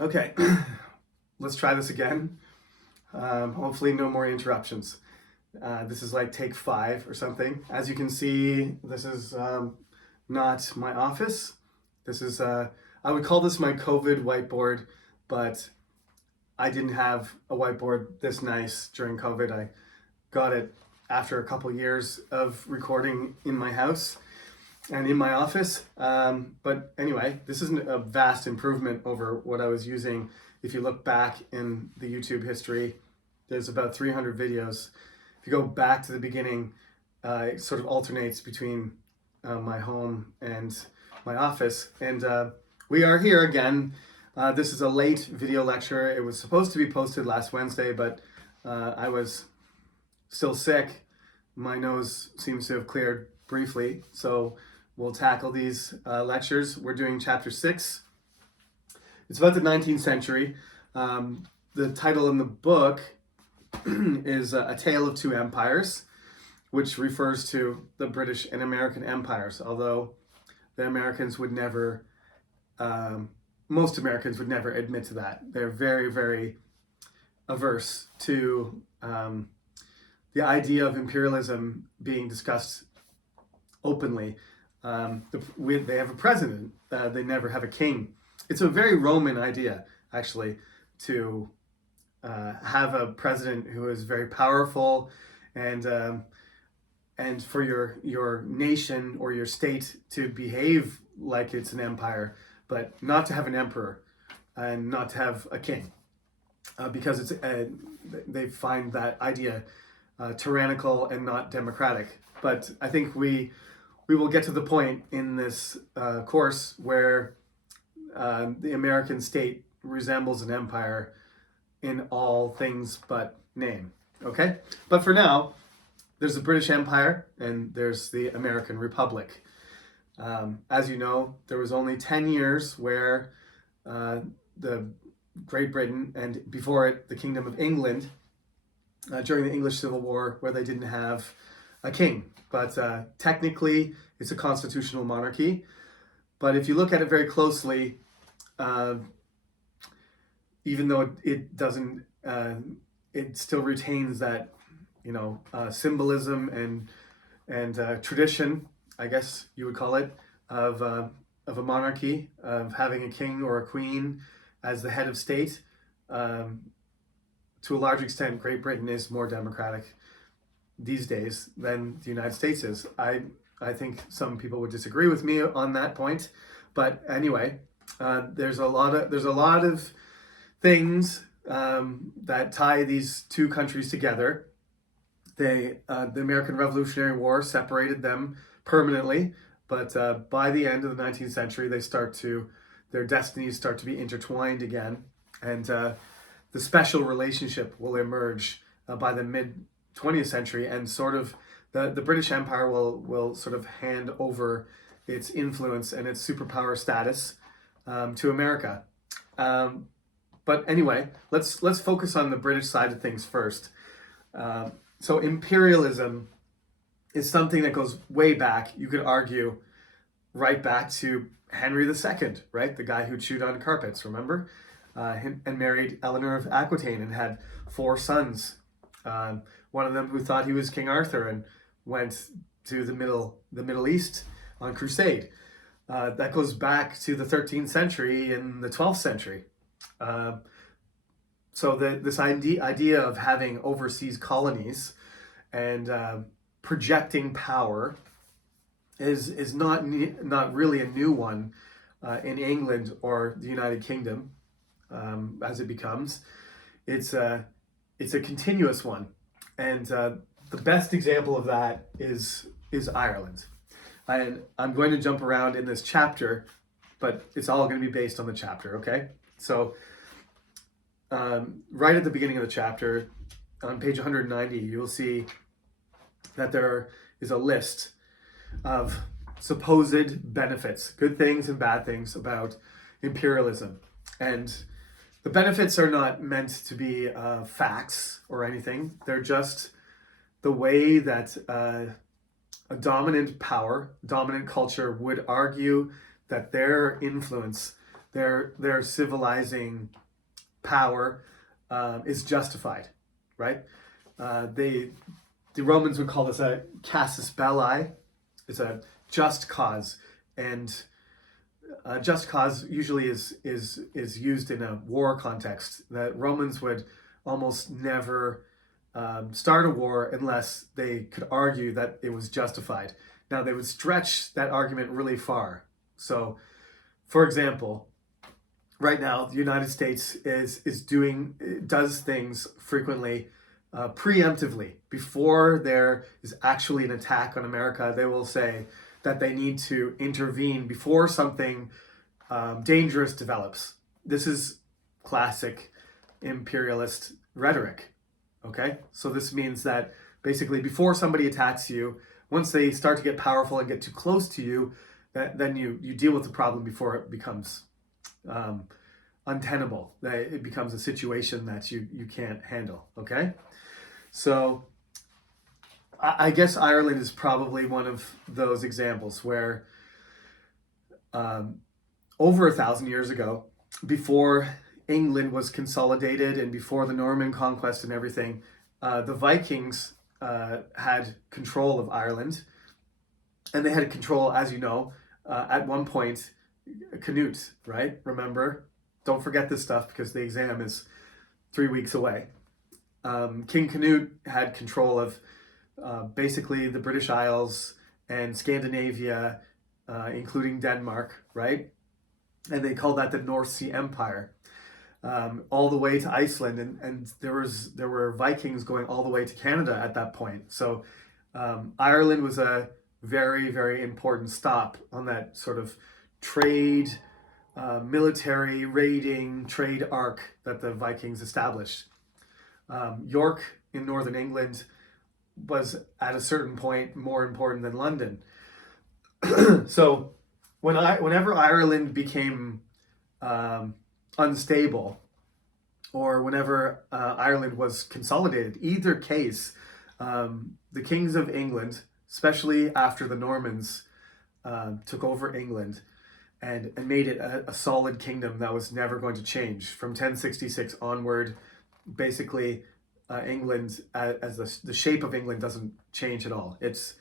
Okay, let's try this again. Hopefully no more interruptions. This is like take 5 or something. As you can see, this is not my office. This is, I would call this my COVID whiteboard, but I didn't have a whiteboard this nice during COVID. I got it after a couple years of recording in my house and in my office. But anyway, this isn't a vast improvement over what I was using. If you look back in the YouTube history, there's about 300 videos. If you go back to the beginning, it sort of alternates between my home and my office. And we are here again. This is a late video lecture. It was supposed to be posted last Wednesday, but I was still sick. My nose seems to have cleared briefly, so we'll tackle these lectures. We're doing chapter 6. It's about the 19th century. The title in the book is A Tale of Two Empires, which refers to the British and American empires, although the Americans would never, most Americans would never admit to that. They're very, very averse to the idea of imperialism being discussed openly. They have a president, they never have a king. It's a very Roman idea, actually, to have a president who is very powerful, and for your nation or your state to behave like it's an empire, but not to have an emperor and not to have a king, because it's they find that idea tyrannical and not democratic. But I think we will get to the point in this course where the American state resembles an empire in all things but name. Okay? But for now, there's the British Empire and there's the American Republic. As you know, there was only 10 years where the Great Britain, and before it, the Kingdom of England, during the English Civil War, where they didn't have a king. But technically, it's a constitutional monarchy. But if you look at it very closely, even though it doesn't, it still retains that, symbolism and tradition, I guess you would call it, of a monarchy, of having a king or a queen as the head of state. To a large extent, Great Britain is more democratic these days than the United States is. I think some people would disagree with me on that point, but anyway, there's a lot of things that tie these two countries together. The American Revolutionary War separated them permanently, but by the end of the 19th century, their destinies start to be intertwined again, and the special relationship will emerge by the mid 20th century, and sort of the British Empire will sort of hand over its influence and its superpower status to America. But anyway, let's focus on the British side of things first. So imperialism is something that goes way back. You could argue right back to Henry II, right? The guy who chewed on carpets, remember? And married Eleanor of Aquitaine and had 4 sons. One of them who thought he was King Arthur and went to the Middle East on crusade. That goes back to the 13th century and the 12th century. So this idea of having overseas colonies and projecting power is not really a new one in England or the United Kingdom. As it becomes, it's a continuous one, and the best example of that is Ireland. And I'm going to jump around in this chapter, but it's all going to be based on the chapter. Okay, so right at the beginning of the chapter, on page 190, you will see that there is a list of supposed benefits, good things and bad things about imperialism. And the benefits are not meant to be facts or anything. They're just the way that a dominant culture would argue that their influence, their civilizing power is justified, right? The Romans would call this a casus belli. It's a just cause, and just cause usually is used in a war context. That Romans would almost never start a war unless they could argue that it was justified. Now they would stretch that argument really far. So, for example, right now the United States does things frequently preemptively before there is actually an attack on America. They will say that they need to intervene before something dangerous develops. This is classic imperialist rhetoric. Okay, so this means that basically before somebody attacks you, once they start to get powerful and get too close to you, then you deal with the problem before it becomes untenable. It becomes a situation that you can't handle. Okay, so I guess Ireland is probably one of those examples where over 1,000 years ago, before England was consolidated and before the Norman conquest and everything, the Vikings had control of Ireland, and they had control, as you know, at one point, Canute, right? Remember, don't forget this stuff because the exam is 3 weeks away. King Canute had control of basically the British Isles and Scandinavia, including Denmark, right? And they called that the North Sea Empire. All the way to Iceland, and there were Vikings going all the way to Canada at that point. So Ireland was a very, very important stop on that sort of trade, military raiding trade arc that the Vikings established. York in northern England was at a certain point more important than London. So whenever Ireland became unstable, or whenever Ireland was consolidated, either case, the kings of England, especially after the Normans took over England and made it a solid kingdom that was never going to change. From 1066 onward, basically England, as the shape of England doesn't change at all. It's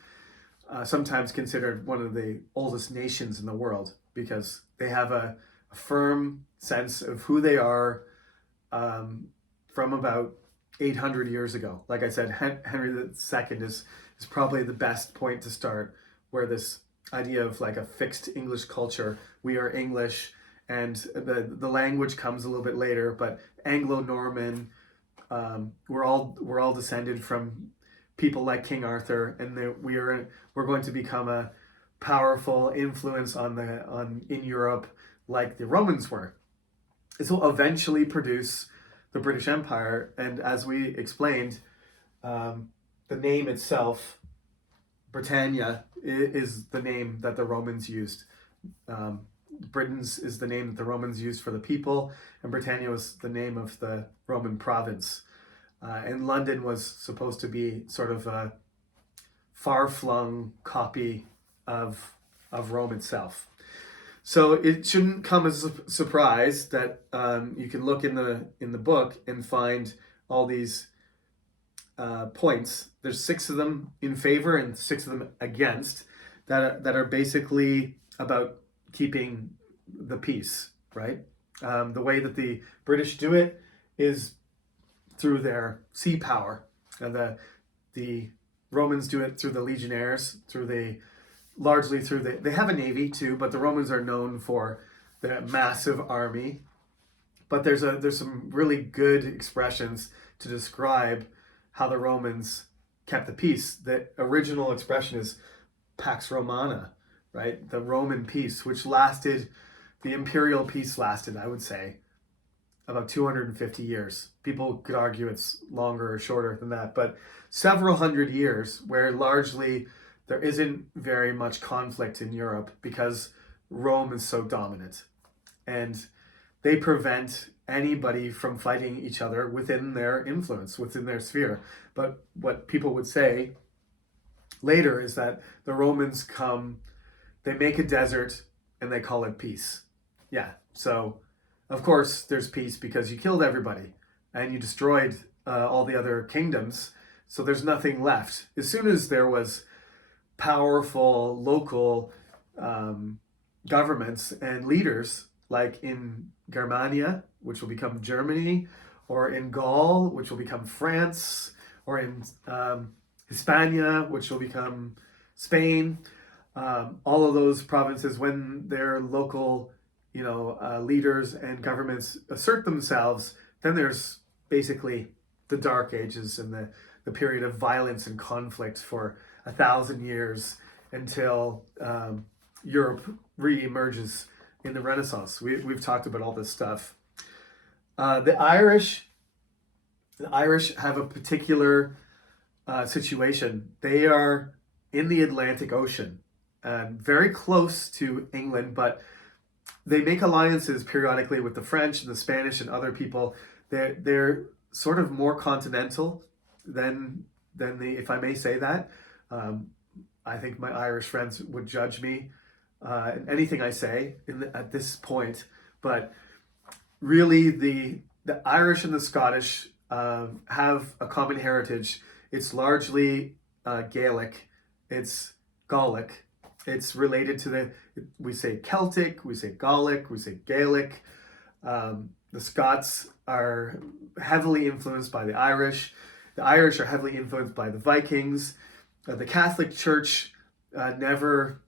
sometimes considered one of the oldest nations in the world because they have a firm sense of who they are from about 800 years ago. Like I said, Henry II is probably the best point to start, where this idea of like a fixed English culture, we are English, and the language comes a little bit later, but Anglo-Norman, we're all descended from people like King Arthur, and we're going to become a powerful influence in Europe like the Romans were. This will eventually produce the British Empire, and as we explained, the name itself, Britannia, is the name that the Romans used. Britons is the name that the Romans used for the people, and Britannia was the name of the Roman province. And London was supposed to be sort of a far-flung copy of Rome itself. So it shouldn't come as a surprise that you can look in the book and find all these points. There's 6 of them in favor and 6 of them against that are basically about keeping the peace, right? The way that the British do it is through their sea power, and the Romans do it through the legionnaires, largely through they have a navy too, but the Romans are known for the massive army. But there's some really good expressions to describe how the Romans kept the peace. The original expression is Pax Romana, right? The Roman peace, which lasted, the imperial peace lasted, I would say, about 250 years. People could argue it's longer or shorter than that, but several hundred years where largely there isn't very much conflict in Europe because Rome is so dominant. And they prevent anybody from fighting each other within their influence, within their sphere. But what people would say later is that the Romans come, they make a desert, and they call it peace. Yeah, So, of course, there's peace because you killed everybody and you destroyed all the other kingdoms. So there's nothing left. As soon as there was powerful local governments and leaders, like in Germania, which will become Germany, or in Gaul, which will become France, or in Hispania, which will become Spain. All of those provinces, when their local, leaders and governments assert themselves, then there's basically the Dark Ages and the period of violence and conflict for 1,000 years until Europe re-emerges in the Renaissance. We've talked about all this stuff. The Irish have a particular situation. They are in the Atlantic Ocean, very close to England, but they make alliances periodically with the French and the Spanish and other people. They're sort of more continental than if I may say that. I think my Irish friends would judge me anything I say at this point, but really the Irish and the Scottish have a common heritage. It's largely Gaelic, it's Gallic, it's related to we say Celtic, we say Gallic, we say Gaelic. The Scots are heavily influenced by the Irish are heavily influenced by the Vikings. The Catholic Church never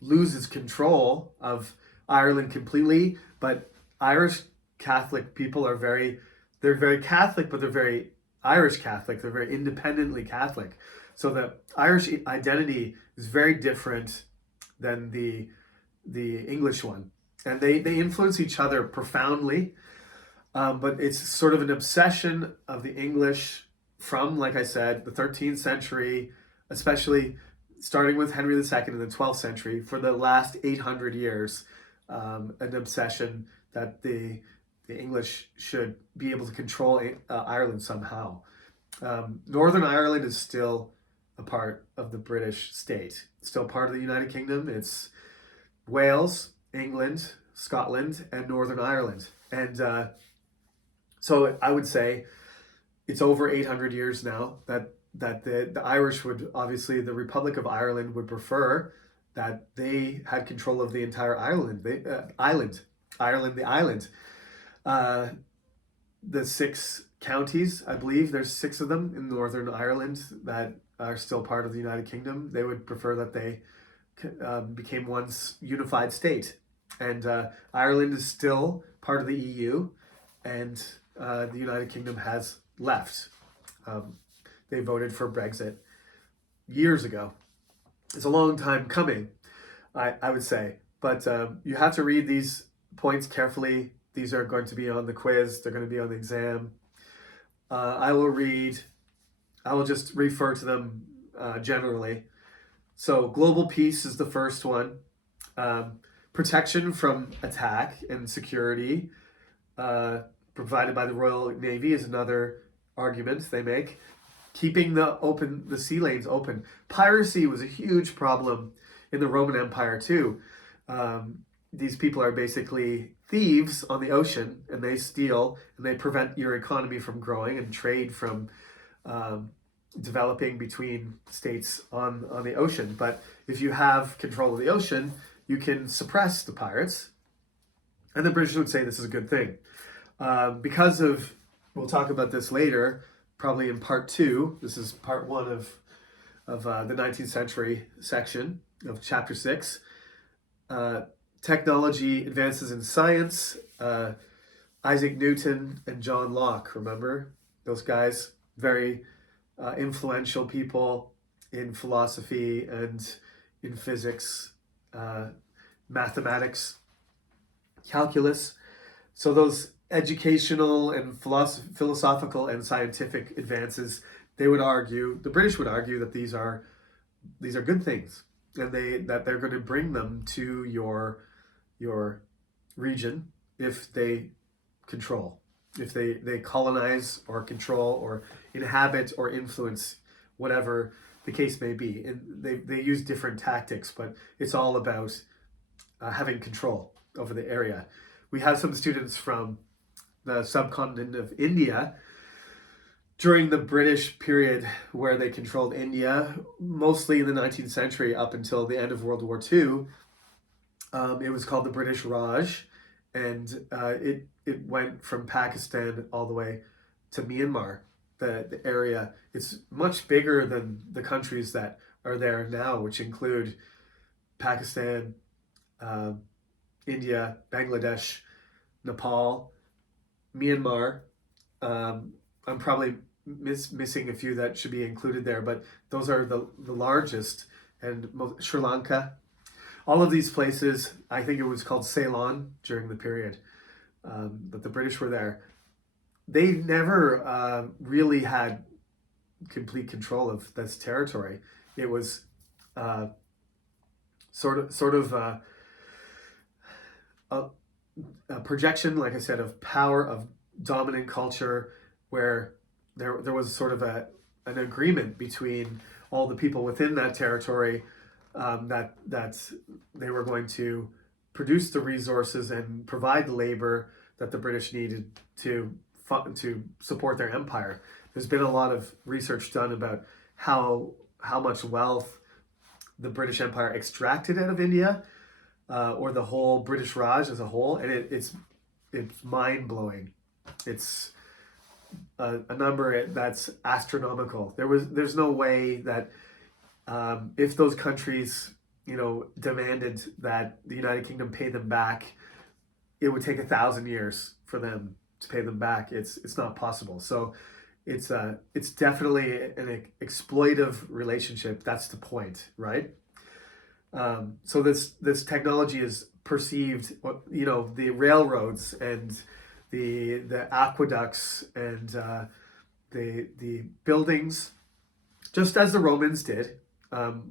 loses control of Ireland completely, but Irish Catholic people are they're very Catholic, but they're very Irish Catholic. They're very independently Catholic. So the Irish identity is very different than the English one. And they influence each other profoundly, but it's sort of an obsession of the English from, like I said, the 13th century, especially starting with Henry II in the 12th century, for the last 800 years, an obsession that the English should be able to control Ireland somehow. Northern Ireland is still a part of the British state. It's still part of the United Kingdom. It's Wales, England, Scotland, and Northern Ireland. And so I would say it's over 800 years now that the Irish would, obviously, the Republic of Ireland would prefer that they had control of the entire Ireland. Ireland, the island. The 6 counties, I believe, there's 6 of them in Northern Ireland that are still part of the United Kingdom. They would prefer that they became one unified state. And Ireland is still part of the EU, and the United Kingdom has left. They voted for Brexit years ago. It's a long time coming, I would say. But you have to read these points carefully. These are going to be on the quiz. They're going to be on the exam. I will just refer to them generally. So global peace is the first one. Protection from attack and security provided by the Royal Navy is another argument they make. Keeping the sea lanes open. Piracy was a huge problem in the Roman Empire too. These people are basically thieves on the ocean, and they steal and they prevent your economy from growing and trade from developing between states on the ocean. But if you have control of the ocean, you can suppress the pirates. And the British would say this is a good thing. Because of, we'll talk about this later, probably in part 2. This is part 1 of the 19th century section of chapter 6. Technology advances in science. Isaac Newton and John Locke, remember? Those guys, very influential people in philosophy and in physics, mathematics, calculus. So those educational and philosophical and scientific advances, they would argue, the British would argue, that these are good things, and that they're going to bring them to your region if they control, if they colonize or control or inhabit or influence, whatever the case may be. And they use different tactics, but it's all about having control. over the area. We have some students from the subcontinent of India during the British period where they controlled India, mostly in the 19th century up until the end of World War II. It was called the British Raj, and it went from Pakistan all the way to Myanmar, the area. It's much bigger than the countries that are there now, which include Pakistan, uh, India, Bangladesh, Nepal, Myanmar. I'm probably missing a few that should be included there, but those are the largest, and Sri Lanka. All of these places, I think it was called Ceylon during the period that the British were there. They never really had complete control of this territory. It was uh, sort of a projection, like I said, of power, of dominant culture, where there was sort of an agreement between all the people within that territory, that they were going to produce the resources and provide the labor that the British needed to support their empire. There's been a lot of research done about how much wealth the British Empire extracted out of India, or the whole British Raj as a whole, and it's mind blowing. It's a number that's astronomical. There's no way that if those countries, demanded that the United Kingdom pay them back, it would take 1,000 years for them to pay them back. It's not possible. So it's definitely an exploitive relationship. That's the point, right? So this technology is perceived, the railroads and the aqueducts and the buildings, just as the Romans did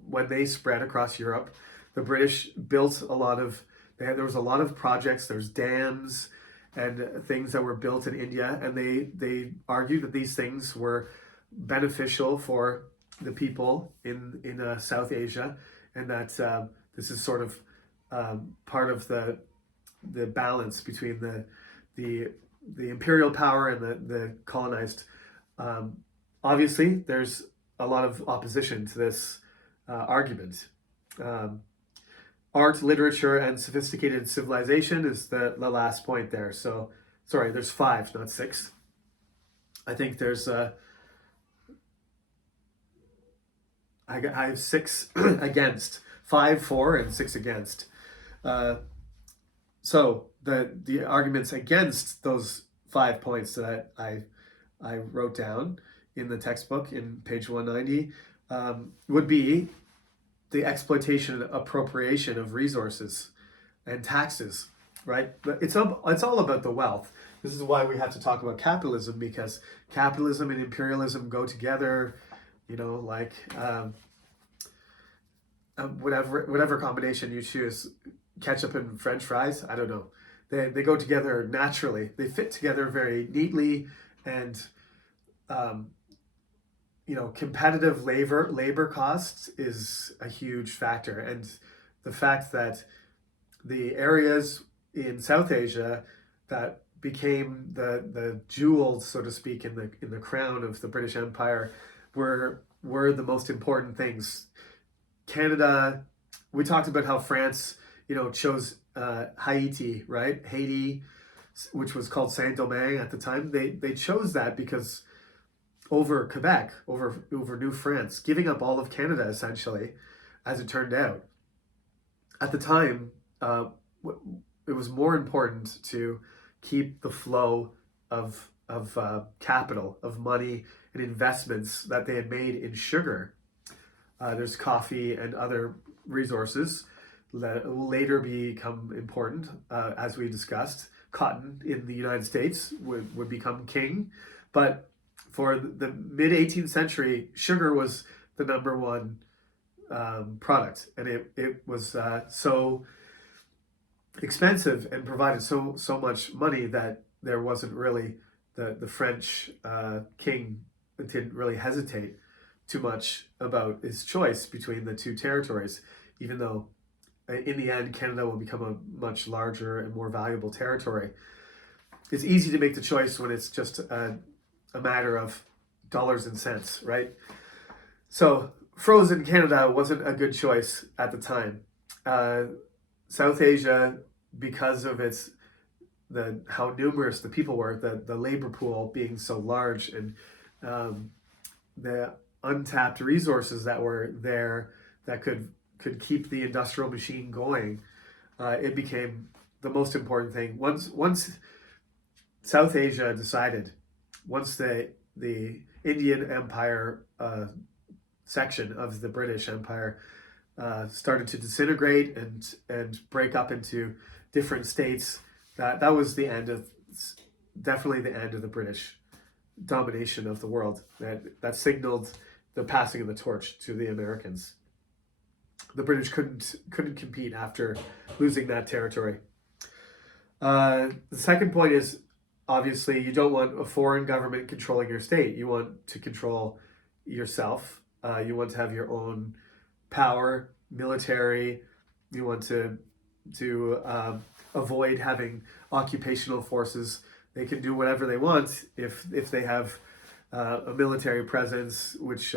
when they spread across Europe. The British built there was a lot of projects. There's dams and things that were built in India, and they argued that these things were beneficial for the people in South Asia, and that this is sort of part of the balance between the imperial power and the colonized. Obviously, there's a lot of opposition to this argument. Art, literature, and sophisticated civilization is the last point there. So, sorry, there's 5, not 6. I think there's I have 6 against, 5 for, and 6 against. So the arguments against those 5 points that I wrote down in the textbook in page 190 would be the exploitation and appropriation of resources and taxes, right? But it's all about the wealth. This is why we have to talk about capitalism, because capitalism and imperialism go together, like whatever combination you choose, ketchup and French fries, I don't know. They go together naturally. They fit together very neatly, and competitive labor costs is a huge factor, and the fact that the areas in South Asia that became the jewels, so to speak, in the crown of the British Empire were the most important things. Canada, we talked about how France, chose Haiti, right? Haiti, which was called Saint-Domingue at the time. They chose that because over Quebec, over New France, giving up all of Canada essentially, as it turned out. At the time, it was more important to keep the flow of capital, of money and investments that they had made in sugar. There's coffee and other resources that will later become important, as we discussed. Cotton in the United States would become king, but for the mid 18th century, sugar was the number one product, and it was so expensive and provided so much money that there wasn't really the French king didn't really hesitate too much about his choice between the two territories, even though in the end, Canada will become a much larger and more valuable territory. It's easy to make the choice when it's just a matter of dollars and cents, right? So frozen Canada wasn't a good choice at the time. South Asia, because of how numerous the people were, the labor pool being so large, and the untapped resources that were there that could keep the industrial machine going, it became the most important thing. Once South Asia decided, once the Indian Empire section of the British Empire started to disintegrate and break up into different states, that was definitely the end of the British domination of the world. That signaled the passing of the torch to the Americans. The British couldn't compete after losing that territory. The second point is, obviously, you don't want a foreign government controlling your state. You want to control yourself. You want to have your own power, military. You want to avoid having occupational forces. They can do whatever they want if they have a military presence which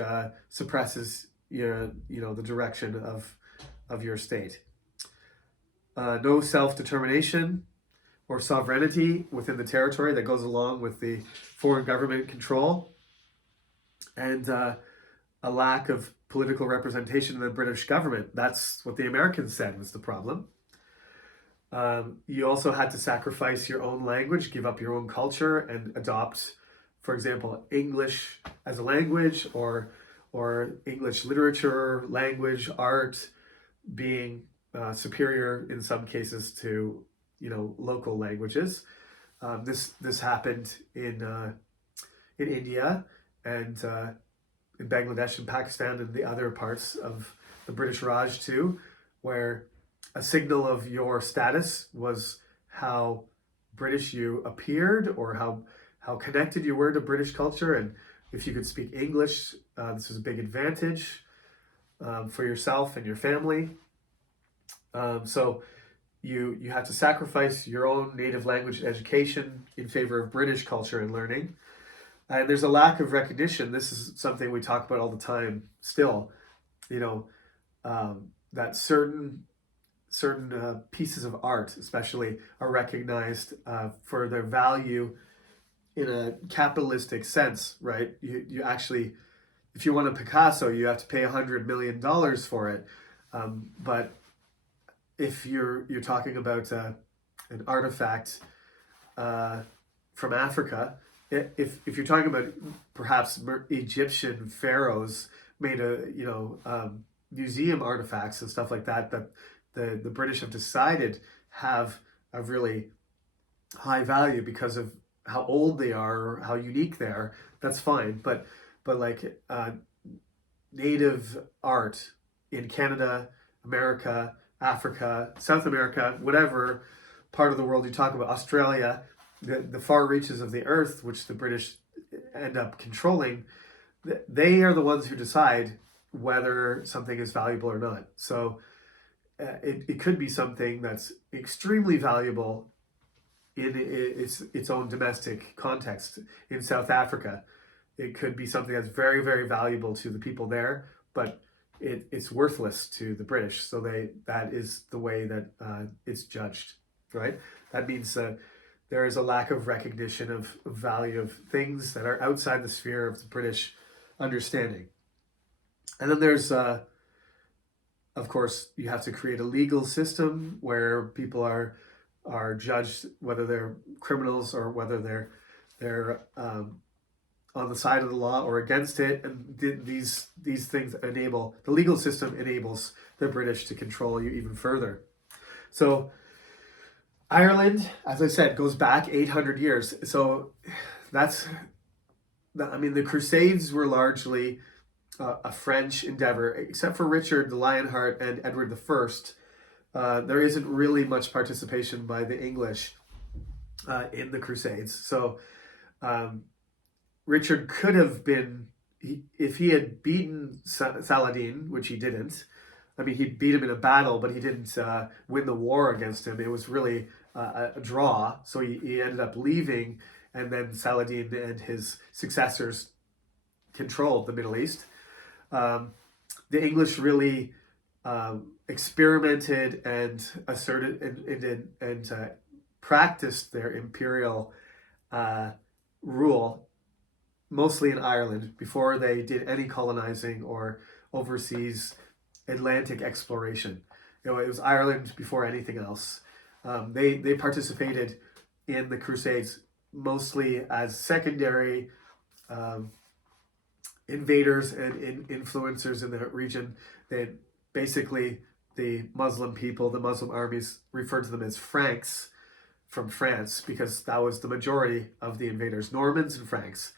suppresses the direction of your state. No self-determination or sovereignty within the territory that goes along with the foreign government control, and a lack of political representation in the British government. That's what the Americans said was the problem. You also had to sacrifice your own language, give up your own culture, and adopt, for example, English as a language, or English literature, language, art being superior in some cases to local languages. This happened in India and in Bangladesh and Pakistan and the other parts of the British Raj too, where a signal of your status was how British you appeared, or how connected you were to British culture. And if you could speak English, this was a big advantage for yourself and your family. So you have to sacrifice your own native language education in favor of British culture and learning. And there's a lack of recognition. This is something we talk about all the time still, that certain pieces of art especially are recognized for their value in a capitalistic sense, right? You actually, if you want a Picasso, you have to pay $100 million for it. But if you're talking about an artifact from Africa, if you're talking about perhaps Egyptian pharaohs made museum artifacts and stuff like that the British have decided have a really high value because of how old they are or how unique they are, that's fine. But like native art in Canada, America, Africa, South America, whatever part of the world you talk about, Australia, the far reaches of the earth, which the British end up controlling, they are the ones who decide whether something is valuable or not. So it could be something that's extremely valuable in its own domestic context. In South Africa, it could be something that's very, very valuable to the people there, but it's worthless to the British. So that is the way that it's judged, right? That means there is a lack of recognition of value of things that are outside the sphere of the British understanding. And then there's, of course, you have to create a legal system where people are judged whether they're criminals or whether they're on the side of the law or against it. And these things the legal system enables the British to control you even further. So Ireland, as I said, goes back 800 years. So the Crusades were largely a French endeavor, except for Richard the Lionheart and Edward I. There isn't really much participation by the English in the Crusades. So Richard could have been, if he had beaten Saladin, which he didn't, I mean, he beat him in a battle, but he didn't win the war against him. It was really a draw. So he ended up leaving, and then Saladin and his successors controlled the Middle East. The English really experimented and asserted and practiced their imperial rule mostly in Ireland before they did any colonizing or overseas Atlantic exploration. You know, it was Ireland before anything else. They participated in the Crusades mostly as secondary invaders and influencers in the region. They basically, the Muslim people, the Muslim armies, referred to them as Franks from France because that was the majority of the invaders, Normans and Franks.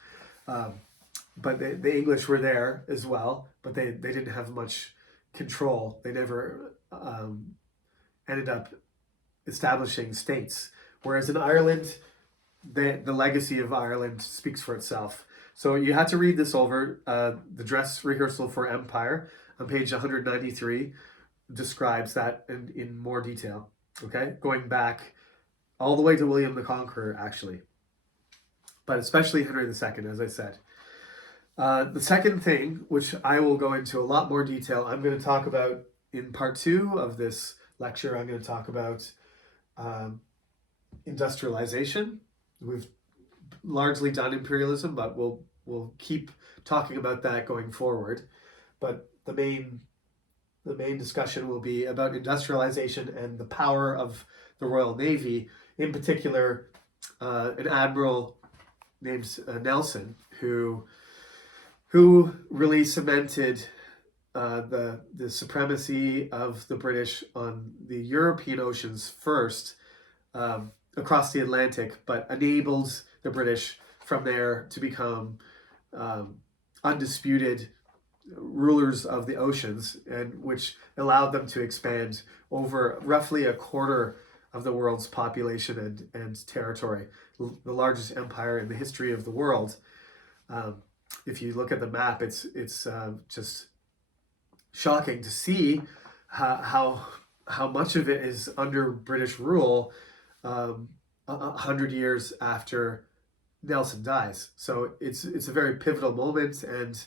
But the English were there as well, but they didn't have much control. They never ended up establishing states. Whereas in Ireland, the legacy of Ireland speaks for itself. So you had to read this over. The Dress Rehearsal for Empire on page 193 describes that in more detail. Okay, going back all the way to William the Conqueror, actually, but especially Henry II, as I said. The second thing, which I will go into a lot more detail, I'm going to talk about in part 2 of this lecture. I'm going to talk about industrialization. We've largely done imperialism, but we'll keep talking about that going forward. But the main discussion will be about industrialization and the power of the Royal Navy, in particular, an admiral named Nelson, who really cemented the supremacy of the British on the European oceans first, across the Atlantic, but enabled the British from there to become undisputed rulers of the oceans, and which allowed them to expand over roughly a quarter of the world's population and territory, the largest empire in the history of the world. If you look at the map, it's just shocking to see how much of it is under British rule 100 years after Nelson dies. So it's a very pivotal moment, and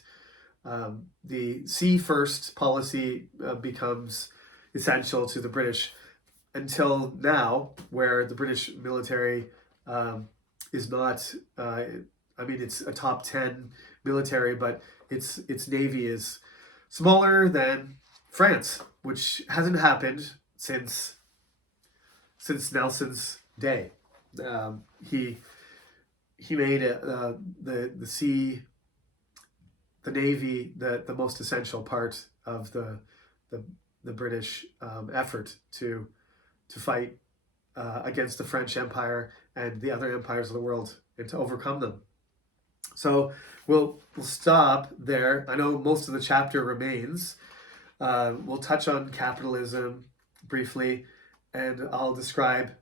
the sea first policy becomes essential to the British until now, where the British military is not. I mean, it's a top 10 military, but its navy is smaller than France, which hasn't happened since Nelson's day. He made the navy the most essential part of the British effort to fight against the French Empire and the other empires of the world and to overcome them. So we'll stop there. I know most of the chapter remains. We'll touch on capitalism briefly, and I'll describe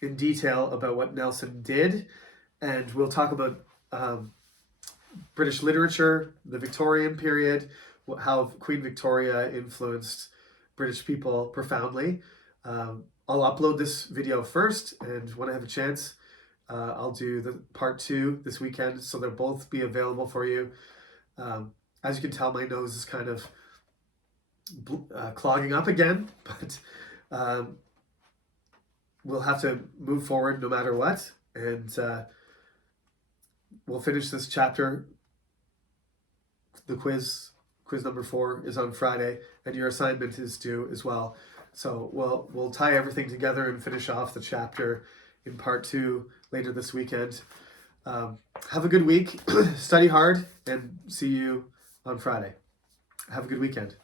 in detail about what Nelson did, and we'll talk about British literature, the Victorian period, how Queen Victoria influenced British people profoundly. I'll upload this video first, and when I have a chance, I'll do the part 2 this weekend, so they'll both be available for you. As you can tell, my nose is kind of clogging up again, but we'll have to move forward no matter what, and we'll finish this chapter. The quiz number 4 is on Friday, and your assignment is due as well. So we'll tie everything together and finish off the chapter in part 2 later this weekend. Have a good week, study hard, and see you on Friday. Have a good weekend.